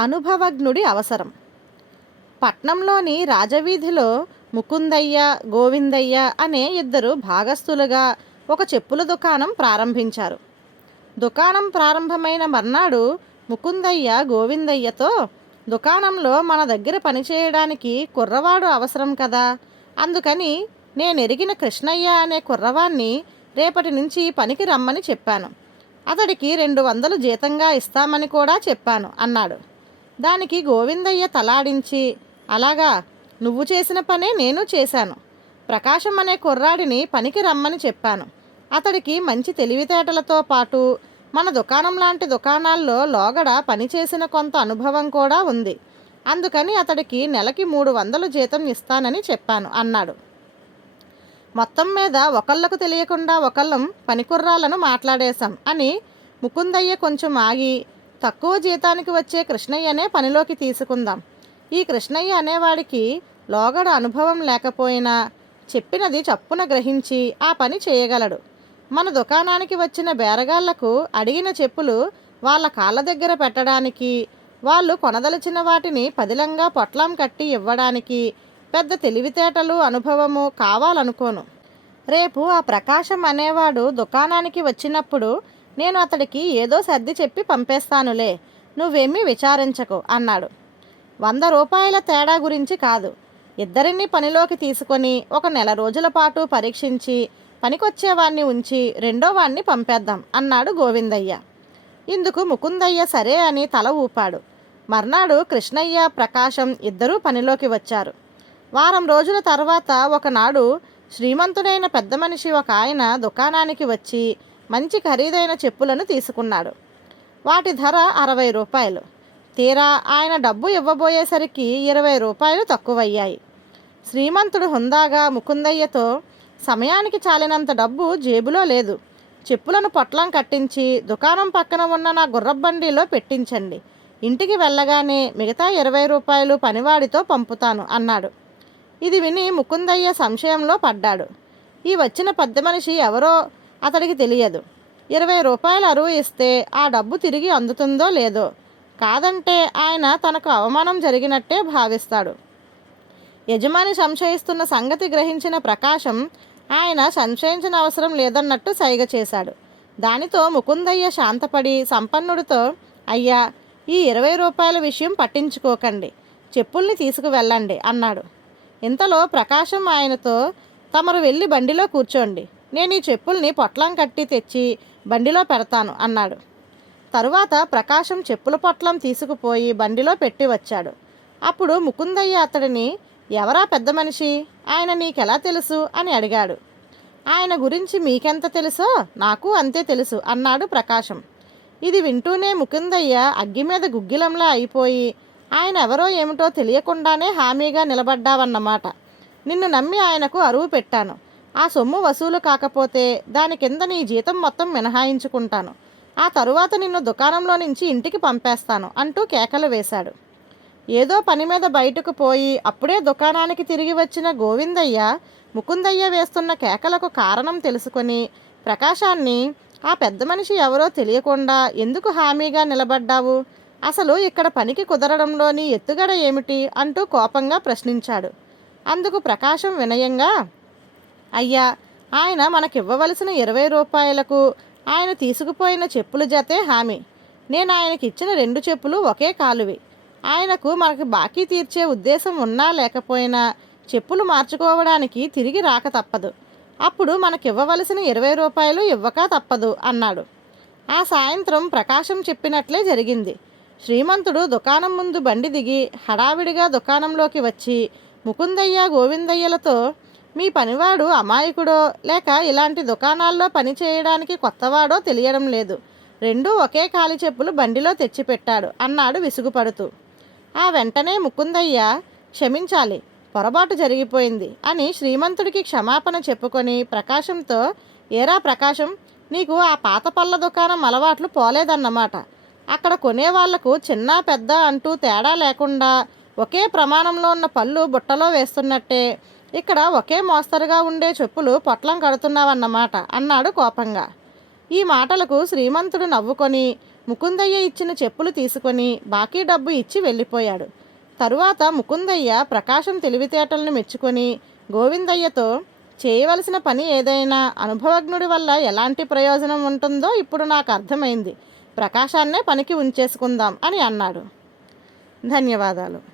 అనుభవజ్ఞుడి అవసరం. పట్నంలోని రాజవీధిలో ముకుందయ్య గోవిందయ్య అనే ఇద్దరు భాగస్థులుగా ఒక చెప్పుల దుకాణం ప్రారంభించారు. దుకాణం ప్రారంభమైన మర్నాడు ముకుందయ్య గోవిందయ్యతో దుకాణంలో మన దగ్గర పనిచేయడానికి కుర్రవాడు అవసరం కదా అందుకని నేను ఎరిగిన కృష్ణయ్య అనే కుర్రవాణ్ణి రేపటి నుంచి పనికి రమ్మని చెప్పాను. అతడికి రెండు వందలు జీతంగా ఇస్తామని కూడా చెప్పాను అన్నాడు. దానికి గోవిందయ్య తలాడించి అలాగా నువ్వు చేసిన పనే నేను చేశాను. ప్రకాశం అనే కుర్రాడిని పనికి రమ్మని చెప్పాను. అతడికి మంచి తెలివితేటలతో పాటు మన దుకాణం లాంటి దుకాణాల్లో లోగడ పనిచేసిన కొంత అనుభవం కూడా ఉంది. అందుకని అతడికి నెలకి మూడు వందలు జీతం ఇస్తానని చెప్పాను అన్నాడు. మొత్తం మీద ఒకళ్ళకు తెలియకుండా ఒకళ్ళం పనికుర్రాలను మాట్లాడేశాం అని ముకుందయ్య కొంచెం ఆగి తక్కువ జీతానికి వచ్చే కృష్ణయ్యనే పనిలోకి తీసుకుందాం. ఈ కృష్ణయ్య అనేవాడికి లోగడ అనుభవం లేకపోయినా చెప్పినది చప్పున గ్రహించి ఆ పని చేయగలడు. మన దుకాణానికి వచ్చిన బేరగాళ్ళకు అడిగిన చెప్పులు వాళ్ళ కాళ్ళ దగ్గర పెట్టడానికి వాళ్ళు కొనదలిచిన వాటిని పదిలంగా పొట్లం కట్టి ఇవ్వడానికి పెద్ద తెలివితేటలు అనుభవము కావాలనుకోను. రేపు ఆ ప్రకాశం అనేవాడు దుకాణానికి వచ్చినప్పుడు నేను అతడికి ఏదో సర్ది చెప్పి పంపేస్తానులే. నువ్వేమీ విచారించకు అన్నాడు. వంద రూపాయల తేడా గురించి కాదు. ఇద్దరిని పనిలోకి తీసుకొని ఒక నెల రోజుల పాటు పరీక్షించి పనికొచ్చేవాణ్ణి ఉంచి రెండో వాణ్ణి పంపేద్దాం అన్నాడు గోవిందయ్య. ఇందుకు ముకుందయ్య సరే అని తల ఊపాడు. మర్నాడు కృష్ణయ్య ప్రకాశం ఇద్దరూ పనిలోకి వచ్చారు. వారం రోజుల తర్వాత ఒకనాడు శ్రీమంతుడైన పెద్ద మనిషి ఒక ఆయన దుకాణానికి వచ్చి మంచి ఖరీదైన చెప్పులను తీసుకున్నాడు. వాటి ధర అరవై రూపాయలు. తీరా ఆయన డబ్బు ఇవ్వబోయేసరికి ఇరవై రూపాయలు తక్కువయ్యాయి. శ్రీమంతుడు హుందాగా ముకుందయ్యతో సమయానికి చాలినంత డబ్బు జేబులో లేదు. చెప్పులను పొట్లం కట్టించి దుకాణం పక్కన ఉన్న నా గుర్రబండిలో పెట్టించండి. ఇంటికి వెళ్ళగానే మిగతా ఇరవై రూపాయలు పనివాడితో పంపుతాను అన్నాడు. ఇది విని ముకుందయ్య సంశయంలో పడ్డాడు. ఈ వచ్చిన పెద్ద మనిషి ఎవరో అతడికి తెలియదు. ఇరవై రూపాయలు అరువు ఇస్తే ఆ డబ్బు తిరిగి అందుతుందో లేదో? కాదంటే ఆయన తనకు అవమానం జరిగినట్టే భావిస్తాడు. యజమాని సంశయిస్తున్న సంగతి గ్రహించిన ప్రకాశం ఆయన సంశయించిన అవసరం లేదన్నట్టు సైగ చేశాడు. దానితో ముకుందయ్య శాంతపడి సంపన్నుడితో అయ్యా ఈ ఇరవై రూపాయల విషయం పట్టించుకోకండి. చెప్పుల్ని తీసుకువెళ్ళండి అన్నాడు. ఇంతలో ప్రకాశం ఆయనతో తమరు వెళ్ళి బండిలో కూర్చోండి. నేను ఈ చెప్పుల్ని పొట్లం కట్టి తెచ్చి బండిలో పెడతాను అన్నాడు. తరువాత ప్రకాశం చెప్పుల పొట్లం తీసుకుపోయి బండిలో పెట్టి వచ్చాడు. అప్పుడు ముకుందయ్య అతడిని ఎవరా పెద్ద మనిషి? ఆయన నీకెలా తెలుసు? అని అడిగాడు. ఆయన గురించి మీకెంత తెలుసో నాకు అంతే తెలుసు అన్నాడు ప్రకాశం. ఇది వింటూనే ముకుందయ్య అగ్గి మీద గుగ్గిలంలా అయిపోయి ఆయన ఎవరో ఏమిటో తెలియకుండానే హామీగా నిలబడ్డావన్నమాట. నిన్ను నమ్మి ఆయనకు అరువు పెట్టాను. ఆ సొమ్ము వసూలు కాకపోతే దాని కింద నీ జీతం మొత్తం మినహాయించుకుంటాను. ఆ తరువాత నిన్ను దుకాణంలో నుంచి ఇంటికి పంపేస్తాను అంటూ కేకలు వేశాడు. ఏదో పని మీద బయటకు పోయి అప్పుడే దుకాణానికి తిరిగి వచ్చిన గోవిందయ్య ముకుందయ్య వేస్తున్న కేకలకు కారణం తెలుసుకొని ప్రకాశాన్ని ఆ పెద్ద మనిషి ఎవరో తెలియకుండా ఎందుకు హామీగా నిలబడ్డావు? అసలు ఇక్కడ పనికి కుదరడంలోని ఎత్తుగడ ఏమిటి? అంటూ కోపంగా ప్రశ్నించాడు. అందుకు ప్రకాశం వినయంగా అయ్యా ఆయన మనకివ్వవలసిన ఇరవై రూపాయలకు ఆయన తీసుకుపోయిన చెప్పుల జతే హామీ. నేను ఆయనకి ఇచ్చిన రెండు చెప్పులు ఒకే కాలువి. ఆయనకు మనకు బాకీ తీర్చే ఉద్దేశం ఉన్నా లేకపోయినా చెప్పులు మార్చుకోవడానికి తిరిగి రాక తప్పదు. అప్పుడు మనకివ్వవలసిన ఇరవై రూపాయలు ఇవ్వక తప్పదు అన్నాడు. ఆ సాయంత్రం ప్రకాశం చెప్పినట్లే జరిగింది. శ్రీమంతుడు దుకాణం ముందు బండి దిగి హడావిడిగా దుకాణంలోకి వచ్చి ముకుందయ్య గోవిందయ్యలతో మీ పనివాడు అమాయకుడో లేక ఇలాంటి దుకాణాల్లో పని చేయడానికి కొత్తవాడో తెలియడం లేదు. రెండూ ఒకే కాలి చెప్పులు బండిలో తెచ్చిపెట్టాడు అన్నాడు విసుగుపడుతూ. ఆ వెంటనే ముకుందయ్య క్షమించాలి పొరపాటు జరిగిపోయింది అని శ్రీమంతుడికి క్షమాపణ చెప్పుకొని ప్రకాశంతో ఏరా ప్రకాశం నీకు ఆ పాత పళ్ళ దుకాణం అలవాట్లు పోలేదన్నమాట. అక్కడ కొనేవాళ్ళకు చిన్న పెద్ద అంటూ తేడా లేకుండా ఒకే ప్రమాణంలో ఉన్న పళ్ళు బుట్టలో వేస్తున్నట్టే ఇక్కడ ఒకే మోస్తరుగా ఉండే చెప్పులు పొట్లం కడుతున్నావన్నమాట అన్నాడు కోపంగా. ఈ మాటలకు శ్రీమంతుడు నవ్వుకొని ముకుందయ్య ఇచ్చిన చెప్పులు తీసుకొని బాకీ డబ్బు ఇచ్చి వెళ్ళిపోయాడు. తరువాత ముకుందయ్య ప్రకాశం తెలివితేటలను మెచ్చుకొని గోవిందయ్యతో చేయవలసిన పని ఏదైనా అనుభవజ్ఞుడి వల్ల ఎలాంటి ప్రయోజనం ఉంటుందో ఇప్పుడు నాకు అర్థమైంది. ప్రకాశాన్నే పనికి ఉంచేసుకుందాం అని అన్నాడు. ధన్యవాదాలు.